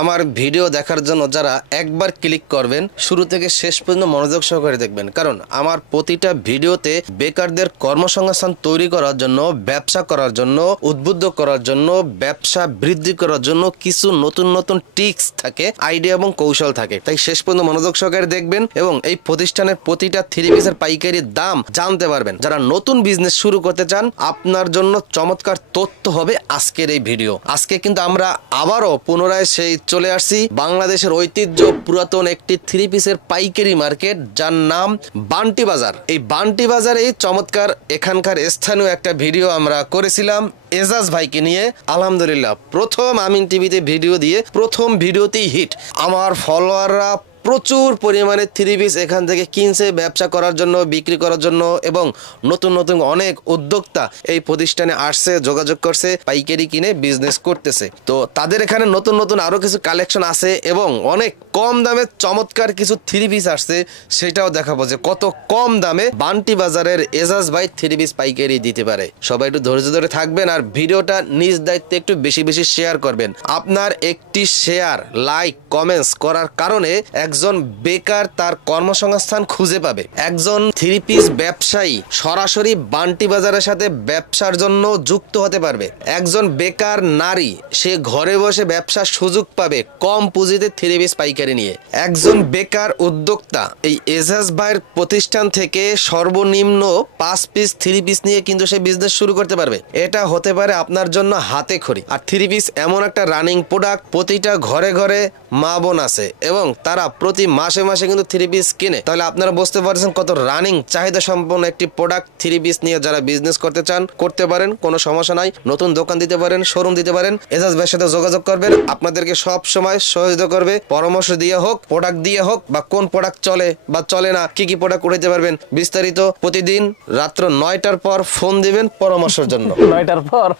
আমার ভিডিও দেখার জন্য যারা একবার ক্লিক করবেন শুরু থেকে শেষ পর্যন্ত মনোযোগ সহকারে দেখবেন, কারণ আমার প্রতিটা ভিডিওতে বেকারদের কর্মসংস্থান তৈরি করার জন্য, ব্যবসা করার জন্য, উদ্বুদ্ধ করার জন্য, ব্যবসা বৃদ্ধি করার জন্য কিছু নতুন নতুন টিপস থাকে, আইডিয়া এবং কৌশল থাকে। তাই শেষ পর্যন্ত মনোযোগ সহকারে দেখবেন এবং এই প্রতিষ্ঠানের প্রতিটা থ্রি পিসের পাইকারি দাম জানতে পারবেন। যারা নতুন বিজনেস শুরু করতে চান আপনার জন্য চমৎকার তথ্য হবে আজকের এই ভিডিও। আজকে কিন্তু আমরা আবারও পুনরায় সেই চলে আসছি বাংলাদেশের ঐতিহ্য পুরাতন একটি থ্রি পিসের পাইকারি মার্কেট, যার নাম বান্টি বাজার। এই বান্টি বাজারে চমৎকার এখানকার স্থানীয় একটা ভিডিও আমরা করেছিলাম এজাজ ভাইকে নিয়ে। আলহামদুলিল্লাহ প্রথম আমিন টিভিতে ভিডিও দিয়ে প্রথম ভিডিওতেই হিট। আমার ফলোয়াররা প্রচুর পরিমাণে থ্রি পিস এখান থেকে কিনছে ব্যবসা করার জন্য, বিক্রি করার জন্য, এবং নতুন নতুন অনেক উদ্যোক্তা এই প্রতিষ্ঠানে আসছে, যোগাযোগ করছে, পাইকারি কিনে বিজনেস করতেছে। তো তাদের এখানে নতুন নতুন আরো কিছু কালেকশন আছে এবং অনেক কম দামে চমৎকার কিছু থ্রি পিস আসছে, সেটাও দেখাবো যে কত কম দামে বান্টি বাজারের এজাজ ভাই থ্রি পিস পাইকারি দিতে পারে। সবাই একটু ধৈর্য ধরে থাকবেন আর ভিডিওটা নিজ দায়িত্বে একটু বেশি বেশি শেয়ার করবেন। আপনার একটি শেয়ার, লাইক, কমেন্টস করার কারণে একজন বেকার তার কর্মসংস্থান খুঁজে পাবে। একজন থ্রি পিস ব্যবসায়ী সরাসরি বান্টি বাজারের সাথে ব্যবসার জন্য যুক্ত হতে পারবে। একজন বেকার নারী সে ঘরে বসে ব্যবসার সুযোগ পাবে কম পুঁজিতে থ্রি পিস পাইকারি নিয়ে। একজন বেকার উদ্যোক্তা এই এজাজ ভাইয়ের প্রতিষ্ঠান থেকে সর্বনিম্ন 5 পিস থ্রি পিস নিয়ে কিন্তু সে বিজনেস শুরু করতে পারবে। এটা হতে পারে আপনার জন্য হাতে খড়ি। আর থ্রি পিস এমন একটা রানিং প্রোডাক্ট, প্রতিটা ঘরে ঘরে মা বোন আছে এবং তারা প্রতি মাসে মাসে কিন্তু থ্রি পিস কিনে। তাহলে আপনারা বুঝতে পারছেন কত রানিং চাহিদা সম্পন্ন একটি প্রোডাক্ট। থ্রি পিস নিয়ে যারা বিজনেস করতে চান করতে পারেন, কোনো সমস্যা নাই। নতুন দোকান দিতে পারেন, শোরুম দিতে পারেন। এজাজ ভাইয়ের সাথে যোগাযোগ করবেন, আপনাদেরকে সব সময় সহযোগিতা করবে, পরামর্শ দিয়ে হোক, প্রোডাক্ট দিয়ে হোক, বা কোন প্রোডাক্ট চলে বা চলে না, কি কি প্রোডাক্ট উঠাইতে পারবেন বিস্তারিত প্রতিদিন রাত্র 9টার পর ফোন দিবেন পরামর্শের জন্য। 9টার পর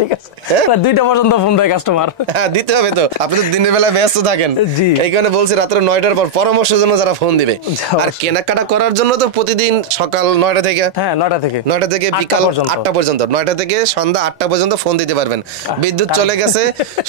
ঠিক আছে, 2টা পর্যন্ত ফোন দেয় কাস্টমার। হ্যাঁ দিতে হবে তো, আপনি তো দিনের বেলা ব্যস্ত থাকেন। এই কারণে বলছি রাত্র 9টার পর পরামর্শের জন্য যারা ফোন দিবে। আর কেনাকাটা করার জন্য তো প্রতিদিন সকাল 9টা থেকে, হ্যাঁ 9টা থেকে বিকাল 8টা পর্যন্ত, 9টা থেকে সন্ধ্যা 8টা পর্যন্ত ফোন দিতে পারবেন। বিদ্যুৎ চলে গেছে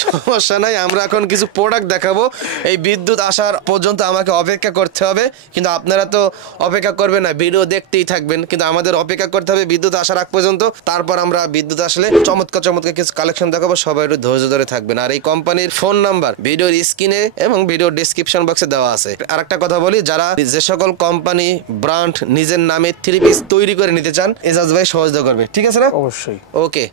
সমস্যা নাই, আমরা এখন কিছু প্রোডাক্ট দেখাবো। এই বিদ্যুৎ আসার পর্যন্ত আমাকে অপেক্ষা করতে হবে, কিন্তু আপনারা তো অপেক্ষা করবেন না, ভিডিও দেখতেই থাকবেন। কিন্তু আমাদের অপেক্ষা করতে হবে বিদ্যুৎ আসার আগ পর্যন্ত, তারপর আমরা বিদ্যুৎ আসলে চমৎকার কিছু কালেকশন দেখাবো। সবাই একটু ধৈর্য ধরে থাকবেন। আর এই কোম্পানির ফোন নাম্বার ভিডিওর স্ক্রিনে এবং ভিডিওর ডেসক্রিপশন বক্সে দেওয়া আছে। আর একটা কথা বলি, যারা যে সকল কোম্পানি ব্র্যান্ড নিজের নামে থ্রি পিস তৈরি করে নিতে চান এজাজ ভাই সহযোগিতা করবে, ঠিক আছে না? অবশ্যই। ওকে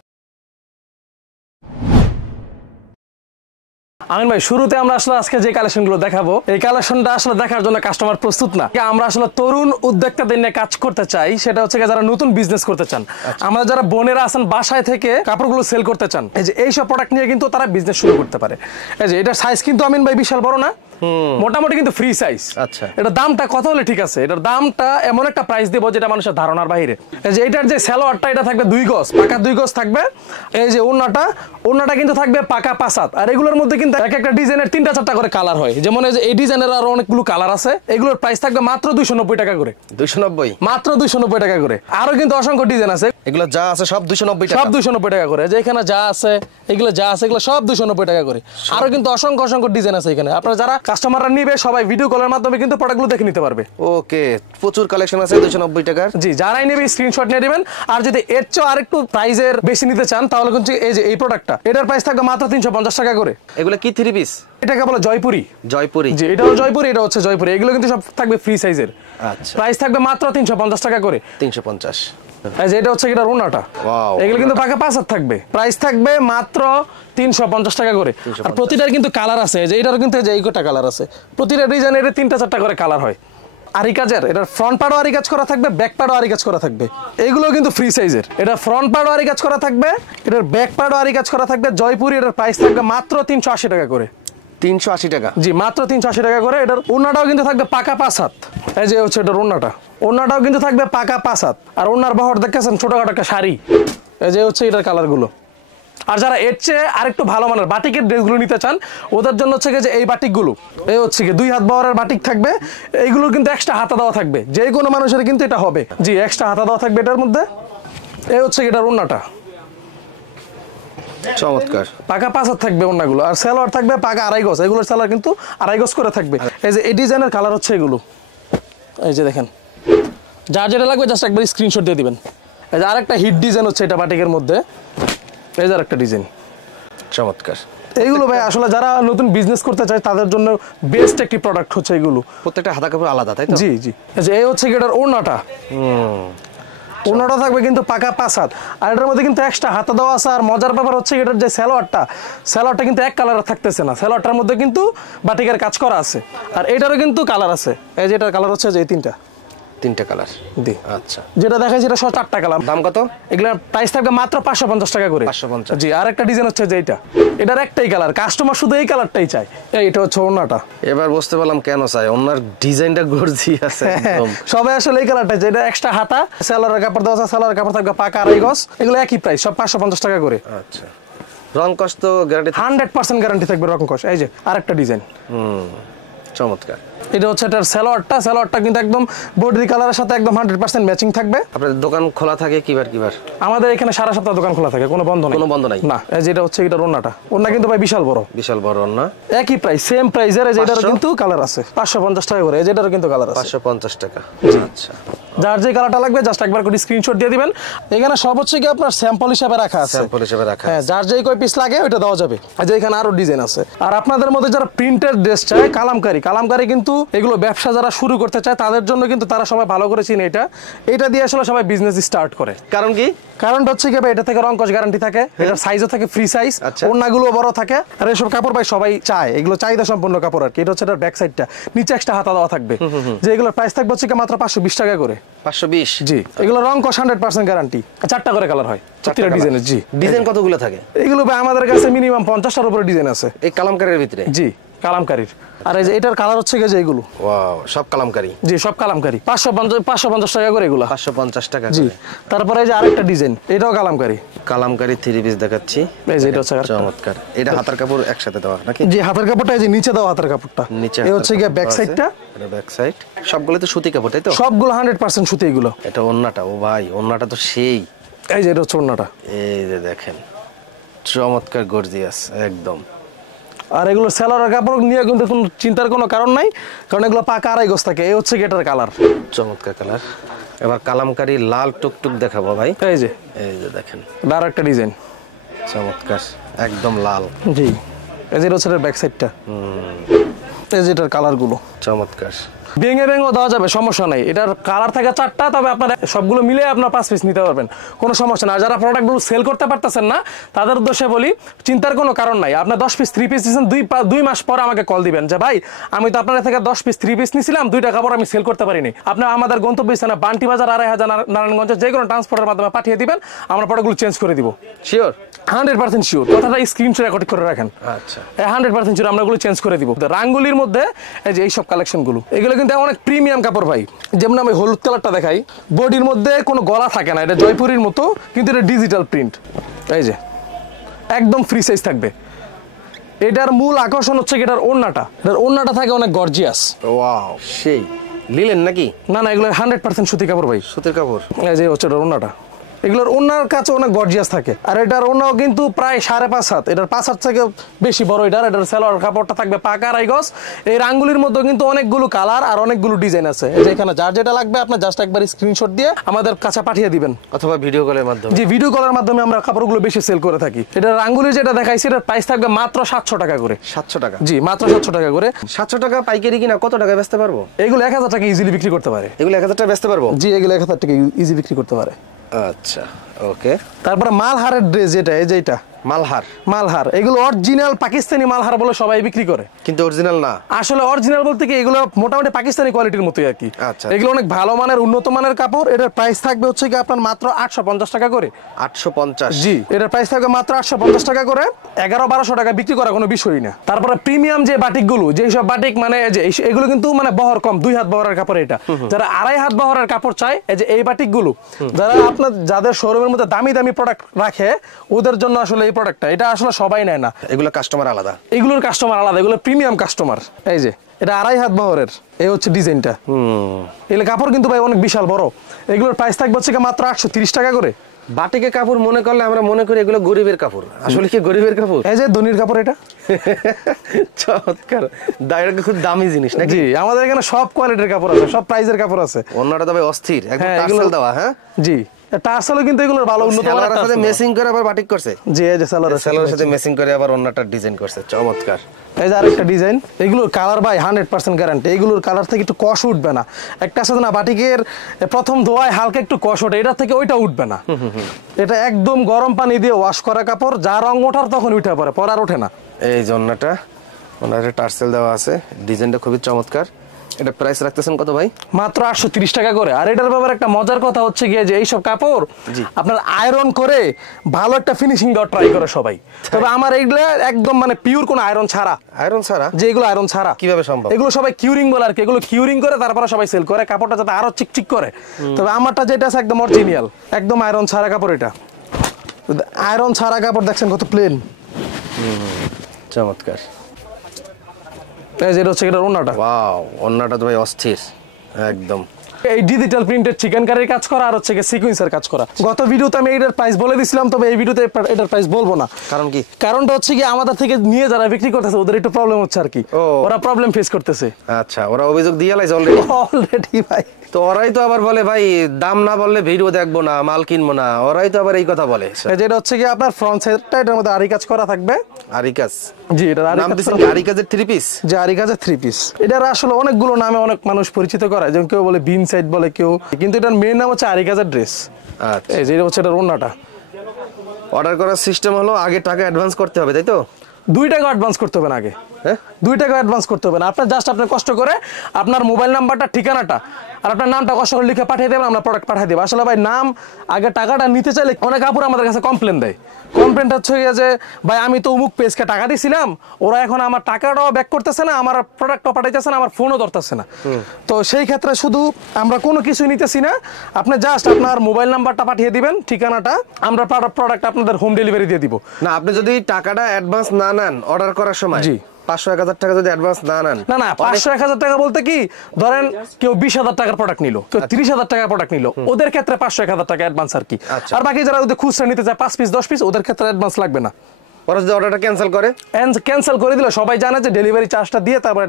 আমিন ভাই, শুরুতে আমরা আসলে আজকে যে কালেকশনগুলো দেখাবো, এই কালেকশনটা আসলে দেখার জন্য কাস্টমার প্রস্তুত না। আমরা আসলে তরুণ উদ্যোক্তাদের নিয়ে কাজ করতে চাই, সেটা হচ্ছে যারা নতুন বিজনেস করতে চান। আমরা যারা বোনেরা আছেন বাসায় থেকে কাপড়গুলো সেল করতে চান, এই যে এইসব প্রোডাক্ট নিয়ে কিন্তু তারা বিজনেস শুরু করতে পারে। এই যে এটার সাইজ কিন্তু আমিন ভাই বিশাল বড় না, মোটামুটি কিন্তু ফ্রি সাইজ। আচ্ছা, এটা দামটা কত হলে ঠিক আছে? এটার দামটা এমন একটা প্রাইস দেবো যেটা মানুষের ধারণার বাইরে। এই যে এটার যে সালোয়ারটা, এটা থাকবে 2 গজ, পাকা 2 গজ থাকবে। এই যে ওড়নাটা কিন্তু থাকবে পাকা 5 হাত। আর এগুলোর মধ্যে কিন্তু এক একটা ডিজাইনের 3টা 4টা করে কালার হয়। যেমন এই ডিজাইনের আরো অনেকগুলো কালার আছে। এগুলোর প্রাইস থাকবে মাত্র 290 টাকা করে। 290, মাত্র 290 টাকা করে। আরো কিন্তু অসংখ্য ডিজাইন আছে, এগুলো যা আছে সব 290 টাকা, সব 290 টাকা করে। যে এখানে যা আছে এগুলো সব 290 টাকা করে। আরো কিন্তু অসংখ্য ডিজাইন আছে এখানে। আপনারা যারা কাস্টমাররা নিবে সবাই ভিডিও কলের মাধ্যমে কিন্তু প্রোডাক্টগুলো দেখে নিতে পারবে। ওকে, প্রচুর কালেকশন আছে 290 টাকার। জি, যারাই নেবে স্ক্রিনশট নিয়ে দিবেন। আর যদি এর চেয়ে আরেকটু প্রাইজের বেশি নিতে চান তাহলে কিন্তু এই যে এই প্রোডাক্টটা, এটার প্রাইস থাকবে মাত্র 350 টাকা করে। এগুলো কি থ্রি পিস? এটাকে বলে জয়পুরি। জি, এটা হলো জয়পুরি, এটা হচ্ছে জয়পুরি। এগুলো কিন্তু সব থাকবে ফ্রি সাইজের। আচ্ছা, প্রাইস থাকবে মাত্র 350 টাকা করে। 350। এই যে এটা হচ্ছে এটার ওড়নাটা, এগুলো কিন্তু পাকা 5 হাত থাকবে। প্রাইস থাকবে মাত্র 350 টাকা করে। আর প্রতিটার কিন্তু কালার আছে, যে এটার কিন্তু এই কটা কালার আছে। প্রতিটা ডিজাইনের 3টা 4টা করে কালার হয়। আরি কাজের, এটার ফ্রন্ট পার্টও আরি কাজ করা থাকবে, ব্যাক পার্টও আরি কাজ করা থাকবে। এগুলো কিন্তু ফ্রি সাইজের। এটা ফ্রন্ট পার্টও আরি কাজ করা থাকবে, এটার ব্যাক পার্টও আরি কাজ করা থাকবে। জয়পুরি, এটার প্রাইস থাকবে মাত্র 380 টাকা করে। 380 টাকা? জি, মাত্র 380 টাকা করে। এটার ওড়নাটাও কিন্তু থাকবে পাকা 5 হাত। এই যে হচ্ছে এটার ওড়নাটাও কিন্তু থাকবে পাকা 5 হাত। আর ওড়নার বহর দেখেছেন ছোটখাটো একটা শাড়ি। এই যে হচ্ছে এটার কালারগুলো। আর যারা এর চেয়ে আরেকটু ভালো মানের বাটিকের ড্রেসগুলো নিতে চান, ওদের জন্য হচ্ছে যে এই বাটিকগুলো, এই হচ্ছে কি 2 হাত বহরের বাটিক থাকবে। এইগুলো কিন্তু এক্সট্রা হাতা দেওয়া থাকবে, যে কোনো মানুষের কিন্তু এটা হবে। জি, এক্সট্রা হাতা দেওয়া থাকবে এটার মধ্যে। এই হচ্ছে এটার ওড়নাটা। চমৎকার। পাকা 5 হাত থাকবে ওন্নাগুলো, আর সালোয়ার থাকবে পাকা 2.5 গজ। এগুলোর সালোয়ার কিন্তু 2.5 গজ করে থাকবে। এই যে এই ডিজাইনের কালার হচ্ছে এগুলো, এই যে দেখেন। যার যেটা লাগবে জাস্ট একবার স্ক্রিনশট দিয়ে দিবেন। এই যে আরেকটা হিট ডিজাইন হচ্ছে এটা বাটিকের মধ্যে, এই যে আরেকটা ডিজাইন। চমৎকার। এইগুলো ভাই আসলে যারা নতুন বিজনেস করতে চায় তাদের জন্য বেস্ট একটি প্রোডাক্ট হচ্ছে এগুলো। প্রত্যেকটা হাতা কাপড় আলাদা, তাই তো? জি জি। এই হচ্ছে এটার ওড়নাটা। ওড়নাটা থাকবে কিন্তু পাকা 5 হাত, আর এটার মধ্যে কিন্তু এক্সট্রা হাতা দেওয়া আছে। আর মজার ব্যাপার হচ্ছে এটার যে সালোয়ারটা কিন্তু এক কালারের থাকতেছে না, সালোয়ারটার মধ্যে কিন্তু বাটিকের কাজ করা আছে। আর এটারও কিন্তু কালার আছে, এই যে এটার কালার হচ্ছে যে এই তিনটা কালার। জি আচ্ছা, যেটা দেখাইছি এটা 4টা কালার। দাম কত? এগুলোর প্রাইস থাকবে মাত্র 550 টাকা করে। 550। জি। আর একটা ডিজাইন হচ্ছে যে এটার একটাই কালার, কাস্টমার শুধু এই কালারটাই চায়। এইটা হচ্ছে ওড়নাটা। এবার বুঝতে পারলাম কেন চাই, ওনার ডিজাইনটা গর্জিয়াস একদম। সবাই আসলে এই কালারটাই চায়। এটা এক্সট্রা হাতা, সালোয়ারের কাপড় দেওয়া আছে, সালোয়ারের কাপড় থাকবে পাকা 2.5 গজ। এগুলো একই প্রাইস, সব 550 টাকা করে। আচ্ছা, রং কষ্ট গ্যারান্টি? 100% গ্যারান্টি থাকবে রং কষ। এই যে আরেকটা ডিজাইন। চমৎকার। এটা হচ্ছে এটার সালোয়ারটা কিন্তু একদম বডি কালারের সাথে একদম 100% ম্যাচিং থাকবে। আপনাদের দোকান খোলা থাকে কিবার? আমাদের এখানে সারা সপ্তাহ দোকান খোলা থাকে, কোনো বন্ধ নেই। কোনো বন্ধ নাই না। এই যে এটা হচ্ছে এটার ওড়নাটা, ওড়না কিন্তু ভাই বিশাল বড় ওড়না। একই প্রাইস, সেম প্রাইসের। এই যে এটারও কিন্তু কালার আছে 550 টাকা করে। এই যে এটারও কিন্তু কালার আছে 550 টাকা। আচ্ছা, যার যে কালারটা লাগবে জাস্ট একবার করে স্ক্রিনশট দিয়ে দিবেন। এখানে সব হচ্ছে কি আপনার স্যাম্পল হিসেবে রাখা আছে। হ্যাঁ, যার যেই কয় পিস লাগে ওইটা দেওয়া যাবে। এই যে এখানে আরো ডিজাইন আছে। আর আপনাদের মধ্যে যারা প্রিন্টেড ড্রেস চায়, কালামকারী কিন্তু এগুলো ব্যবসা যারা শুরু করতে চায় তাদের জন্য কিন্তু তারা সবাই ভালো করে চিনে। এটা দিয়ে আসলে সবাই বিজনেস স্টার্ট করে। কারণ কি? কারণটা হচ্ছে কি ভাই, এটা থেকে রং কষ গ্যারান্টি থাকে, এটার সাইজও থাকে ফ্রি সাইজ, ওড়নাগুলো বড় থাকে। আর এসব কাপড় ভাই সবাই চায়, এগুলো চাহিদা সম্পন্ন কাপড় আর কি। এটা হচ্ছে এটার ব্যাক সাইডটা, নিচে এক্সট্রা হাতা দেওয়া থাকবে। যে এগুলোর প্রাইস থাকবে হচ্ছে কি মাত্র 520 টাকা করে। 520? জি। এগুলো রং কষ 100% গ্যারান্টি। 4টা করে কালার হয়, 4টা ডিজাইনের। জি। ডিজাইন কতগুলো থাকে এগুলো ভাই আমাদের কাছে মিনিমাম 50টার উপরে ডিজাইন আছে এই কালামকারীর ভিতরে? জি, কালামকারীর। আর এই যে এটার কালার হচ্ছে যে এগুলো। ওয়াও, সব কালামকারী? জি, সব কালামকারী। 550 টাকা করে এগুলো। 550 টাকা। জি। তারপরে এই যে আরেকটা ডিজাইন, এটাও কালামকারী 3 পিস দেখাচ্ছি। এই যে এটা হচ্ছে চমৎকার। এটা হাতার কাপড় একসাথে দেওয়া নাকি? জি, হাতার কাপড়টা এই যে নিচে দেওয়া, হাতার কাপড়টা নিচে। এই হচ্ছে গিয়ে ব্যাক সাইডটা। এটা ব্যাক সাইড। সবগুলো তো সুতি কাপড়, তাই তো? সবগুলো 100% সুতি এগুলো। এটা ওন্নাটা, ও ভাই ওন্নাটা তো সেই। এই যে এটা হচ্ছে ওন্নাটা, এই যে দেখেন, চমৎকার গর্জিয়াস একদম। আর এগুলো সালোয়ারের কাপড় নিয়ে কিন্তু কোনো চিন্তার কোনো কারণ নাই, কারণ এগুলো পাকা 2.5 গজ থাকে। এই হচ্ছে গেটার কালার, চমৎকার কালার। এবার কালামকারী লাল টুকটুক দেখাবো ভাই। এই যে দেখেন, আর একটা ডিজাইন। চমৎকার, একদম লাল। জি। এই যে হচ্ছে ব্যাক সাইডটা। এই যে এটার কালারগুলো চমৎকার। ভেঙে দেওয়া যাবে, সমস্যা নাই। এটার কালার থাকে 4টা, তবে আপনার সবগুলো মিলে আপনার 5 পিস নিতে পারবেন, কোনো সমস্যা না। আর যারা প্রোডাক্টগুলো সেল করতে পারতেছেন না তাদের উদ্দেশ্যে বলি, চিন্তার কোনো কারণ নাই। আপনার 10 পিস 3 পিস দিচ্ছেন, 2 মাস পরে আমাকে কল দিবেন যে ভাই আমি তো আপনার থেকে 10 পিস 3 পিস নিয়েছিলাম, 2টা কাপড় আমি সেল করতে পারিনি। আপনি আমাদের গন্তব্য স্থানে বান্টি বাজার 2.5 নারায়ণগঞ্জে যে কোনো ট্রান্সপোর্টের মাধ্যমে পাঠিয়ে দিবেন, আমরা প্রোডাক্টগুলো চেঞ্জ করে দিব। শিওর? 100% শিওর। কথাটা স্ক্রিনশট রেকর্ড করে রাখেন। আচ্ছা, 100% শিওর আমরা এগুলো চেঞ্জ করে দিব। রাঙ্গুলির মধ্যে এই যে এইসব কালেকশনগুলো, এগুলো কিন্তু অনেক প্রিমিয়াম কাপড় ভাই। যেমন আমি হলুদ কালারটা দেখাই, বডির মধ্যে কোনো গলা থাকে না, এটা জয়পুরীর মতো, কিন্তু এটা ডিজিটাল প্রিন্ট। এই যে একদম ফ্রি সাইজ থাকবে। এটার মূল আকর্ষণ হচ্ছে এটার ওড়নাটা থাকে অনেক গর্জিয়াস। ওয়াও, সেই লিলেন নাকি? না, এগুলো 100% সুতি কাপড় ভাই, সুতির কাপড়। এই যে হচ্ছে এটার ওড়নাটা। এগুলোর ওড়নার কাছে অনেক গর্জিয়াস থাকে। আর এটার ওড়নাও কিন্তু প্রায় 5.5 হাত, এটার 5 হাত থেকে বেশি বড়। এটার সালোয়ার কাপড়টা থাকবে পাকা 2.5 গজ। এই রাঙ্গুলির মধ্যে কিন্তু অনেকগুলো কালার আর অনেকগুলো ডিজাইন আছে। যেখানে যার যেটা লাগবে আপনি জাস্ট একবার স্ক্রিনশট দিয়ে আমাদের কাছে পাঠিয়ে দিবেন, অথবা ভিডিও কলের মাধ্যমে। জি, ভিডিও কলের মাধ্যমে আমরা কাপড়গুলো বেশি সেল করে থাকি। এটা রাঙ্গুলি যেটা দেখাইছি, এটার প্রাইস থাকবে মাত্র 700 টাকা করে। 700 টাকা? জি, মাত্র 700 টাকা করে। 700 টাকা পাইকারি কিনা কত টাকা বেচতে পারবো? এগুলো 1000 টাকা ইজিলি বিক্রি করতে পারে। এগুলো 1000 টাকা বেচতে পারবো? জি, এগুলো 1000 টাকা ইজি বিক্রি করতে পারে। আচ্ছা, ওকে। তারপরে মালহারের ড্রেস, যেটা এই যেটা মালহার, এগুলো অরিজিনাল পাকিস্তানি মালহার বলে সবাই বিক্রি করে, কিন্তু অরিজিনাল না। আসলে অরিজিনাল বলতে কি, এগুলো মোটামুটি পাকিস্তানি কোয়ালিটির মতোই আর কি। আচ্ছা, এগুলো অনেক ভালো মানের, উন্নত মানের কাপড়। এটার প্রাইস থাকবে হচ্ছে কি আপনার মাত্র 850 টাকা করে। 850? জি, এটার প্রাইস থাকবে মাত্র 850 টাকা করে। 1100-1200 টাকা বিক্রি করা কোনো বিষয়ই না। তারপরে প্রিমিয়াম যে বাটিকগুলো, যেই সব বাটিক মানে যে এগুলো কিন্তু মানে বহর কম, 2 হাত বহরের কাপড়। এটা যারা 2.5 হাত বহরের কাপড় চায়, এই যে এই বাটিকগুলো, যারা আপনার যাদের শোরুমের মধ্যে দামি প্রোডাক্ট রাখে, ওদের জন্য আসলে এই প্রোডাক্টটা। এটা আসলে সবাই নেয় না, এগুলো কাস্টমার আলাদা, এগুলোর কাস্টমার আলাদা, এগুলো প্রিমিয়াম কাস্টমার। এই যে এটা 2.5 হাত বহরের, এই হচ্ছে ডিজাইনটা। এগুলো কাপড় কিন্তু ভাই অনেক বিশাল বড়। এগুলোর প্রাইস থাকবে হচ্ছে মাত্র 830 টাকা করে। বাটিকের কাপড় মনে করলে আমরা মনে করি এগুলো গরিবের কাপড়, আসলে কি গরিবের কাপড়? এই যে ধনির কাপড় এটা। চমৎকার, এটা খুব দামি জিনিস নাকি? জি, আমাদের এখানে সব কোয়ালিটির কাপড় আছে, সব প্রাইজের কাপড় আছে। অন্যটা তবে অস্থির, একদম টার্সেল দেওয়া। হ্যাঁ জি, টার্সেলও কিন্তু এগুলোর ভালো উন্নত মানের সাথে ম্যাচিং করে আবার বাটিক করছে। জি, এই যে সালোয়ারের সাথে ম্যাচিং করে আবার অন্যটা ডিজাইন করছে, চমৎকার। এই যে আরেকটা ডিজাইন, এগুলোর কালার ভাই 100% গ্যারান্টি, এগুলোর কালার থেকে একটু কষ উঠবে না। একটা আছে না বাটিকের প্রথম ধোয়ায় হালকা একটু কষ ওঠে, এটা থেকে ওইটা উঠবে না। এটা একদম গরম পানি দিয়ে ওয়াশ করা কাপড়, যা রং ওঠার তখন উঠে পড়ে, পরে আর ওঠে না। এই জন্যটা ওনার টার্সেল দেওয়া আছে, ডিজাইনটা খুবই চমৎকার। এটা প্রাইস রাখতেছেন কত ভাই? মাত্র 830 টাকা করে। আর এটার ব্যাপারে একটা মজার কথা হচ্ছে গিয়ে যে এইসব কাপড় আপনার আয়রন করে ভালো একটা ফিনিশিং দেওয়ার ট্রাই করে সবাই, তবে আমার এইগুলো একদম মানে পিওর কোনো আয়রন ছাড়া। আয়রন ছাড়া? যে এগুলো আয়রন ছাড়া কিভাবে সম্ভব? এগুলো সবাই কিউরিং বলে আর কি, এগুলো কিউরিং করে তারপরে সবাই সেল করে কাপড়টা যাতে আরো চিকচিক করে। তবে আমারটা যেটা আছে একদম অরিজিনাল, একদম আয়রন ছাড়া কাপড়। এটা আয়রন ছাড়া কাপড়, দেখছেন কত প্লেন, চমৎকার। যেটা হচ্ছে এটা ওন্নাটা। ওয়াও, ওন্নাটা তো ভাই অস্থির একদম। এই ডিজিটাল প্রিন্টেড চিকেন কারির কাজ করা আর হচ্ছে সিকোয়েন্সের কাজ করা। গত ভিডিওতে আমি এটার প্রাইস বলে দিছিলাম, তবে এই ভিডিওতে এটার প্রাইস বলবো না। কারণ কি? কারণটা হচ্ছে কি আমাদের থেকে নিয়ে যারা বিক্রি করতেছে ওদের একটু প্রবলেম হচ্ছে আর কি, ওরা প্রবলেম ফেস করতেছে। আচ্ছা, ওরা অভিযোগ দিয়ে লাইছে অলরেডি ভাই। তো ওরাই তো আবার বলে ভাই দাম না বললে ভিডিও দেখবো না, মাল কিনবো না, ওরাই তো আবার এই কথা বলে। যেটা হচ্ছে কি আপনার ফ্রন্ট সাইডটা এটার মধ্যে আরি কাজ করা থাকবে। আরি কাজ? জি, এটা নাম দিছেন আরি কাজের 3 পিস। যে আরি কাজের 3 পিস, এটার আসলে অনেকগুলো নামে অনেক মানুষ পরিচিত করে, যেমন কেউ বলে বিন সাইড বলে কেউ, কিন্তু এটার মেইন নাম হচ্ছে আরি কাজের ড্রেস। আচ্ছা, এই যে এটা হচ্ছে এটার ওন্নাটা। অর্ডার করার সিস্টেম হলো আগে টাকা অ্যাডভান্স করতে হবে, তাই তো? 2 টাকা অ্যাডভান্স করতে হবে না আগে। হ্যাঁ, 2 টাকা অ্যাডভান্স করতে হবে না। আপনার জাস্ট আপনার কষ্ট করে আপনার মোবাইল নাম্বারটা, ঠিকানাটা আর আপনার নামটা কষ্ট করে লিখে পাঠিয়ে দেবেন, আমরা প্রোডাক্ট পাঠিয়ে দেবো। আসলে ভাই নাম আগে টাকাটা নিতে চাইলে অনেক কাপড় আমাদের কাছে কমপ্লেন দেয়। কমপ্লেনটা হচ্ছে যে ভাই আমি তো অমুক পেজকে টাকা দিয়েছিলাম, ওরা এখন আমার টাকাটাও ব্যাক করতেছে না, আমার প্রোডাক্টও পাঠাইতেছে না, আমার ফোনও ধরতেছে না। তো সেই ক্ষেত্রে শুধু আমরা কোনো কিছু নিতেছি না, আপনি জাস্ট আপনার মোবাইল নাম্বারটা পাঠিয়ে দিবেন, ঠিকানাটা, আমরা প্রোডাক্ট আপনাদের হোম ডেলিভারি দিয়ে দিব। না, আপনি যদি টাকাটা অ্যাডভান্স না নেন অর্ডার করার সময়, জি 500-1000 টাকা যদি অ্যাডভান্স না নেন, না 500-1000 টাকা বলতে কি, ধরেন কেউ 20,000 টাকার প্রোডাক্ট নিল, কেউ 30,000 টাকার প্রোডাক্ট নিল, ওদের ক্ষেত্রে 500-1000 টাকা অ্যাডভান্স আর কি। আর বাকি যারা ওদের খুচরা নিতে চায় 5 পিস 10 পিস, ওদের ক্ষেত্রে অ্যাডভান্স লাগবে না। পরে যদি অর্ডারটা ক্যান্সেল করে, ক্যান্সেল করে দিলে সবাই জানে যে ডেলিভারি চার্জটা দিয়ে তারপর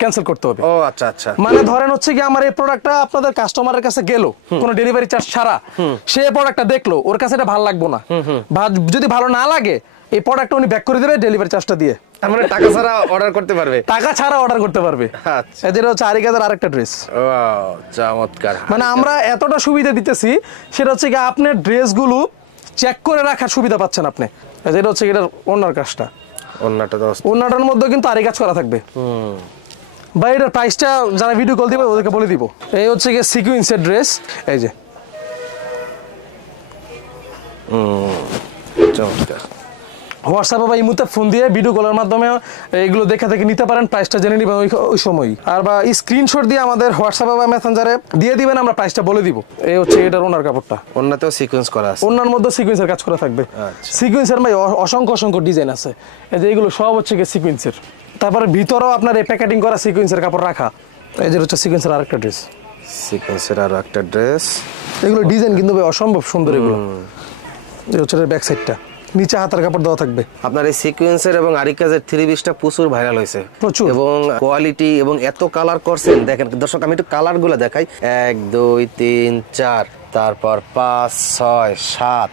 ক্যান্সেল করতে হবে। ও আচ্ছা আচ্ছা। মানে ধরেন হচ্ছে কি আমার এই প্রোডাক্টটা আপনাদের কাস্টমারের কাছে গেল কোনো ডেলিভারি চার্জ ছাড়া, সে প্রোডাক্টটা দেখলো, ওর কাছে এটা ভালো লাগবে না, বা যদি ভালো না লাগে এই প্রোডাক্টটা উনি ব্যাক করে দেবে ডেলিভারি চার্জটা দিয়ে। আমরা টাকা ছাড়া অর্ডার করতে পারবে? টাকা ছাড়া অর্ডার করতে পারবে। আচ্ছা, যেটা হচ্ছে আরি কাজের আরেকটা ড্রেস। ওয়াও, চমৎকার। মানে আমরা এতটা সুবিধা দিতেছি, সেটা হচ্ছে কি আপনার ড্রেসগুলো চেক করে রাখার সুবিধা পাচ্ছেন আপনি। যেটা হচ্ছে এটার ওন্নার কাজটা, ওন্নাটার মধ্যে কিন্তু আরি কাজ করা থাকবে। বা এটার প্রাইসটা যারা ভিডিও কল দিবে ওদেরকে বলে দিব। এই হচ্ছে গিয়ে সিকুয়েন্সের ড্রেস, এই যে চমৎকার। হোয়াটসঅ্যাপে বা ইমুতে ফোন দিয়ে ভিডিও কলের মাধ্যমে এগুলো দেখে নিতে পারেন, প্রাইসটা জেনে নেবেন ওই সময়। আর বা স্ক্রিনশট দিয়ে আমাদের হোয়াটসঅ্যাপে বা মেসেঞ্জারে দিয়ে দিবেন, আমরা প্রাইসটা বলে দিব। এই হচ্ছে এটার ওনার কাপড়টা, ওন্নাতেও সিকোয়েন্স করা আছে, ওন্নার মধ্যে সিকোয়েন্সের কাজ করা থাকবে। সিকোয়েন্সের ভাই অসংখ্য ডিজাইন আছে, এই যে এগুলো সব হচ্ছে গিয়ে সিকোয়েন্সের। তারপরে ভিতরেও আপনার এই প্যাকেটিং করা সিকোয়েন্সের কাপড় রাখা। এই যে হচ্ছে সিকোয়েন্সের আরেকটা ড্রেস, সিকোয়েন্সের আরো একটা ড্রেস। এগুলো ডিজাইন কিন্তু অসম্ভব সুন্দর। এগুলো এই হচ্ছে ব্যাক সাইডটা, নিচে হাতার কাপড় দেওয়া থাকবে। আপনার এই সিকোয়েন্সের এবং আরি কাজের 3 পিসটা প্রচুর ভাইরাল হয়েছে, প্রচুর, এবং কোয়ালিটি এবং এত কালার করছেন। দেখেন দর্শক, আমি একটু কালার গুলো দেখাই। 1 2 3 4, তারপর 5 6 7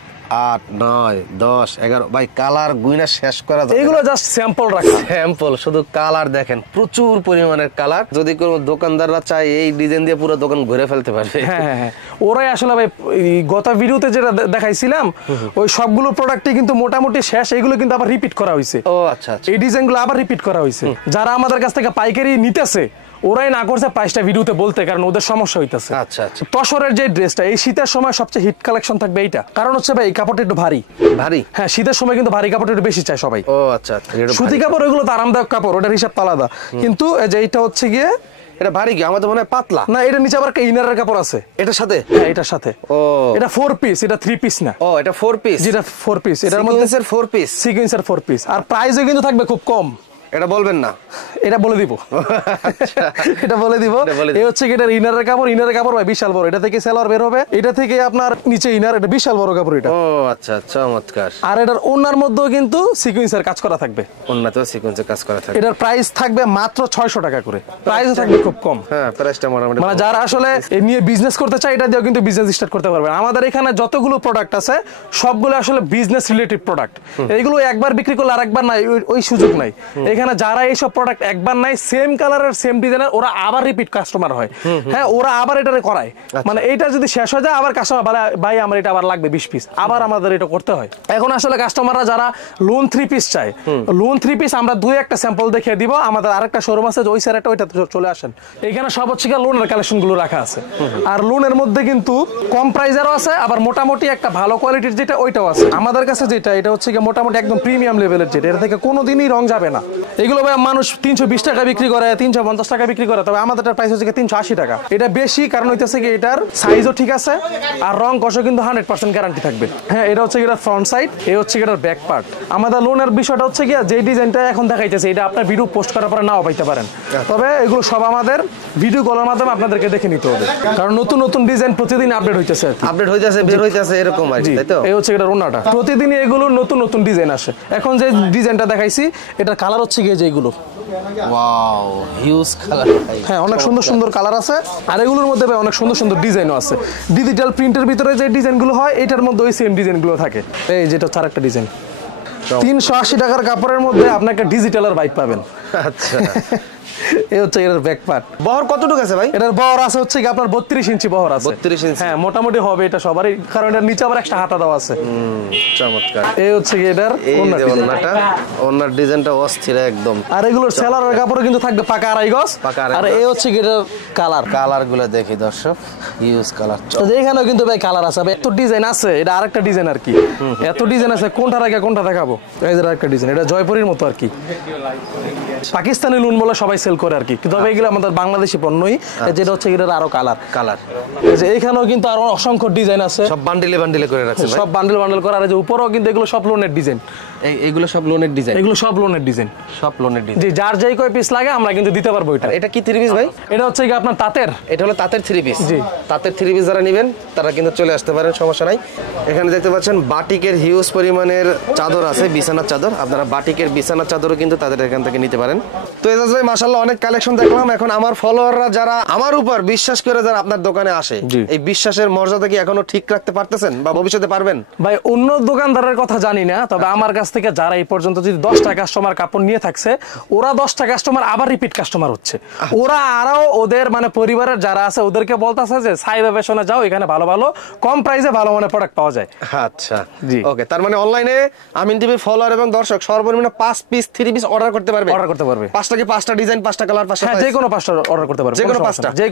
8 9 10 11। ভাই কালার গুইনা শেষ করা যায়। এগুলো জাস্ট স্যাম্পল রাখা, স্যাম্পল, শুধু কালার দেখেন, প্রচুর পরিমাণের কালার। যদি কোনো দোকানদাররা চায় এই ডিজাইন দিয়ে পুরো দোকান ঘুরে ফেলতে পারবে। হ্যাঁ, ওরাই আসলে ভাই গত ভিডিওতে যেটা দেখাইছিলাম ওই সবগুলো প্রোডাক্টই কিন্তু মোটামুটি শেষ, এগুলো কিন্তু আবার রিপিট করা হয়েছে। ও আচ্ছা আচ্ছা, এই ডিজাইনগুলো আবার রিপিট করা হয়েছে। যারা আমাদের কাছ থেকে পাইকারি নিতেছে ওরাই না করছে প্রাইসটা ভিডিওতে বলতে, কারণ ওদের সমস্যা হইতেছে। আচ্ছা আচ্ছা। তসরের যে ড্রেসটা এই শীতের সময় সবচেয়ে হিট কালেকশন থাকবে এইটা, কারণ হচ্ছে ভাই এই কাপড়টা একটু ভারী। হ্যাঁ, শীতের সময় কিন্তু ভারী কাপড়টা একটু বেশি চায় সবাই। ও আচ্ছা আচ্ছা। সুতি কাপড় ওইগুলো তো আরামদায়ক কাপড়, ওটার হিসাব আলাদা। কিন্তু এই যে এইটা হচ্ছে গিয়ে এটা ভারী কি? আমাদের মনে হয় পাতলা। না, এটা নিচে আবার ইনারের কাপড় আছে এটার সাথে। হ্যাঁ, এটার সাথে। ও, এটা 4 পিস, এটা 3 পিস না। ও, এটা 4 পিস। যেটা 4 পিস, এটার মধ্যে 4 পিস, সিকোয়েন্সের 4 পিস। আর প্রাইসও কিন্তু থাকবে খুব কম। এটা বলবেন না, এটা বলে দিব। এটা বলে দিব। এই হচ্ছে কি এটা ইনারের কাপড় ভাই বিশাল বড়। এটা থেকে সেলার বের হবে, এটা থেকে আপনার নিচে ইনার, এটা বিশাল বড় কাপড় এটা। ও আচ্ছা, চমৎকার। আর এটার ওনার মধ্যেও কিন্তু সিকোয়েন্সের কাজ করা থাকবে। ওন্নাতেও সিকোয়েন্সের কাজ করা থাকবে। এটার প্রাইস থাকবে মাত্র 600 টাকা করে। প্রাইসও থাকবে খুব কম। হ্যাঁ, প্রাইসটা মোটামুটি মানে যারা আসলে এই নিয়ে বিজনেস করতে চায়, এটা দিয়েও কিন্তু বিজনেস স্টার্ট করতে পারবেন। আমাদের এখানে যতগুলো প্রোডাক্ট আছে সবগুলো আসলে বিজনেস রিলেটেড প্রোডাক্ট। এইগুলো একবার বিক্রি করলে আরেকবার নাই, ওই সুযোগ নাই। এখানে যারা এইসব প্রোডাক্ট একবার নাই, সেম কালারের সেম ডিজাইনের, ওরা আবার রিপিট কাস্টমার হয়। হ্যাঁ, ওরা আবার এটারে করায়। মানে এইটা যদি শেষ হয়ে যায়, আবার কাস্টমার বলে ভাই আমার এটা আবার লাগবে 20 পিস, আবার আমাদের এটা করতে হয়। এখন আসলে কাস্টমাররা যারা লোন 3 পিস চায়, লোন 3 পিস আমরা দুই একটা স্যাম্পল দেখিয়ে দিব। আমাদের আরেকটা শোরুম আছে ওই সাইডটা, ওইটা চলে আসেন। এখানে সব হচ্ছে লোনের কালেকশন গুলো রাখা আছে। আর লোনের মধ্যে কিন্তু কম প্রাইজেরও আছে, আবার মোটামুটি একটা ভালো কোয়ালিটির যেটা ওইটাও আছে। আমাদের কাছে যেটা, এটা হচ্ছে কি মোটামুটি একদম প্রিমিয়াম লেভেলের যেটা, এটা থেকে কোনোদিনই রং যাবে না। এগুলো ভাই মানুষ 320 টাকা বিক্রি করে, 350 টাকা বিক্রি করে, তবে আমাদের প্রাইস হচ্ছে 380 টাকা। এটা বেশি কারণ হইতেছে কি এটার সাইজও ঠিক আছে, আর রং কষও কিন্তু 100% গ্যারান্টি থাকবে। হ্যাঁ, এটা হচ্ছে এটার ফ্রন্ট সাইড, এই হচ্ছে এটার ব্যাক পার্ট। আমাদের লোনের বিষয়টা হচ্ছে কি, যে ডিজাইনটা এখন দেখাইতেছে এটা আপনার ভিডিও পোস্ট করার পরে নাও পাইতে পারেন, তবে এগুলো সব আমাদের ভিডিও কলের মাধ্যমে আপনাদেরকে দেখে নিতে হবে। কারণ নতুন নতুন ডিজাইন প্রতিদিন আপডেট হইতেছে, বের হইতেছে এরকম আর কি, তাই তো? এই হচ্ছে এটা ওন্নাটা, প্রতিদিনই এগুলো নতুন নতুন ডিজাইন আসে। এখন যে ডিজাইনটা দেখাইছি, এটার কালার হচ্ছে গিয়ে যেগুলো ওয়াও, হিউজ কালার। হ্যাঁ, অনেক সুন্দর সুন্দর কালার আছে। আর এগুলোর মধ্যে অনেক সুন্দর সুন্দর ডিজাইনও আছে। ডিজিটাল প্রিন্টের ভিতরে যে ডিজাইনগুলো হয়, এটার মধ্যে ওই সেম ডিজাইনগুলো থাকে। এই যেটা হচ্ছে আরেকটা ডিজাইন, 380 টাকার কাপড়ের মধ্যে আপনি একটা ডিজিটালের বাইক পাবেন। আচ্ছা, এই হচ্ছে এর ব্যাক পার্ট। বহর কতটুকু আছে ভাই? এটার বহর আছে হচ্ছে কি আপনার 32 ইঞ্চি বহর আছে। 32 ইঞ্চি? হ্যাঁ, মোটামুটি হবে এটা সবারই, কারণ এটার নিচে আবার একটা হাতা দেওয়া আছে। চমৎকার। এই হচ্ছে কি এটার ওন্নাটা, ওন্নার ডিজাইনটা অস্থির একদম। আর এগুলোর সেলারের কাপড় কিন্তু থাকবে পাকা আড়াই গজ। আর এই হচ্ছে কি এটার কালারগুলো দেখি দর্শক, হিউজ কালার। এখানেও কিন্তু ভাই কালার আছে, এত ডিজাইন আছে। এটা আরেকটা ডিজাইন আর কি, এত ডিজাইন আছে, কোনটা আগে কোনটা দেখাবো। এই যে আরেকটা ডিজাইন, এটা জয়পুরীর মতো আর কি, পাকিস্তানি লুন বলে সবাই সেল করে আর কি, কিন্তু এগুলো আমাদের বাংলাদেশি পণ্যই। যেটা হচ্ছে এটার আরো কালার। এই যে এখানেও কিন্তু আরো অসংখ্য ডিজাইন আছে, সব বান্ডিলে বান্ডিলে করে রাখছে, সব বান্ডেল করা। আর যে উপরেও কিন্তু এগুলো সব লোনের ডিজাইন। এগুলো সব লোনের ডিজাইন, এগুলো সব লোনের ডিজাইন, সব লোনের ডিজাইন। জি, যার যেই কয় পিস লাগে আমরা কিন্তু দিতে পারবো। এটা কি 3 পিস ভাই? এটা হচ্ছে কি আপনার তাঁতের, এটা হলো তাঁতের 3 পিস। জি, তাঁতের 3 পিস যারা নেবেন তারা কিন্তু চলে আসতে পারেন, সমস্যা নাই। এখানে দেখতে পাচ্ছেন বাটিকের হিউজ পরিমাণের চাদর আছে, বিছানার চাদর। আপনারা বাটিকের বিছানার চাদরও কিন্তু তাদের এখান থেকে নিতে পারেন। তো এজাজ ভাই মাশাআল্লাহ অনেক কালেকশন দেখলাম। এখন আমার ফলোয়াররা যারা আমার উপর বিশ্বাস করে যারা আপনার দোকানে আসে, এই বিশ্বাসের মর্যাদা কি এখনো ঠিক রাখতে পারতেছেন বা ভবিষ্যতে পারবেন? ভাই অন্য দোকানদারের কথা জানি না, তবে আমার কাছ থেকে যারা এই পর্যন্ত যদি 10টা কাস্টমার কাপড় নিয়ে থাকছে, ওরা 10টা কাস্টমার আবার রিপিট কাস্টমার হচ্ছে। ওরা আরো ওদের মানে পরিবারের যারা আছে ওদেরকে বলতেছে যে সাইবা ফ্যাশনে যাও, এখানে ভালো ভালো কম প্রাইসে ভালো মানের প্রোডাক্ট পাওয়া যায়। আচ্ছা, জি, ওকে। তার মানে অনলাইনে আমিন টিভির ফলোয়ার এবং দর্শক সর্বনিম্ন 5 পিস 3 পিস অর্ডার করতে পারবে। 5টা কি 5টা ডিজাইন, 5টা কালার, 5টা, হ্যাঁ, যে কোনো 5টা অর্ডার করতে পারবে, যে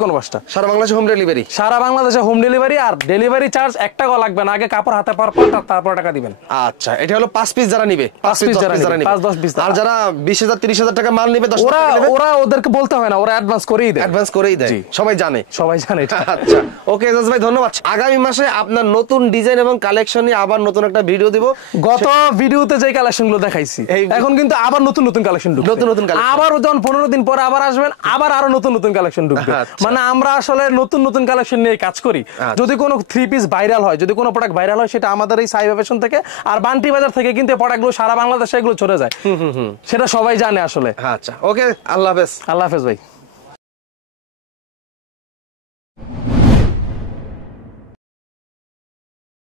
কোনো 5টা। সারা বাংলাদেশে হোম ডেলিভারি? সারা বাংলাদেশে হোম ডেলিভারি। আর ডেলিভারি চার্জ 1 টাকাও লাগবে না, আগে কাপড় হাতে পাওয়ার পর তারপর টাকা দিবেন। আচ্ছা, এটা হলো 5 পিস যারা নিবে, 5 পিস যারা নিবে, 5-10 পিস। আর যারা 20,000 30,000 টাকা মাল নিবে, 10 টাকা নেবে, ওরা ওদেরকে বলতে হয় না, ওরা অ্যাডভান্স করেই দেয়, সবাই জানে। আচ্ছা, ওকে এজাজ ভাই, ধন্যবাদ। আগামী মাসে আপনার নতুন ডিজাইন এবং কালেকশন নিয়ে আবার নতুন একটা ভিডিও দিব। গত ভিডিওতে যে কালেকশনগুলো দেখাইছি, এখন কিন্তু আবার নতুন কালেকশন ঢুকবে, নতুন কালেকশন। আবার যখন 15 দিন পরে আবার আসবেন, আবার আরো নতুন কালেকশন ঢুকবে। মানে আমরা আসলে নতুন কালেকশন নিয়ে কাজ করি। যদি কোনো 3 পিস ভাইরাল হয়, যদি কোনো প্রোডাক্ট ভাইরাল হয়, সেটা আমাদের এই সাইবা ফ্যাশন থেকে আর বান্টি বাজার থেকে কিন্তু প্রোডাক্টগুলো সারা বাংলাদেশে এগুলো চলে যায়, সেটা সবাই জানে আসলে। আচ্ছা, ওকে, আল্লাহ হাফেজ। আল্লাহ হাফেজ ভাই।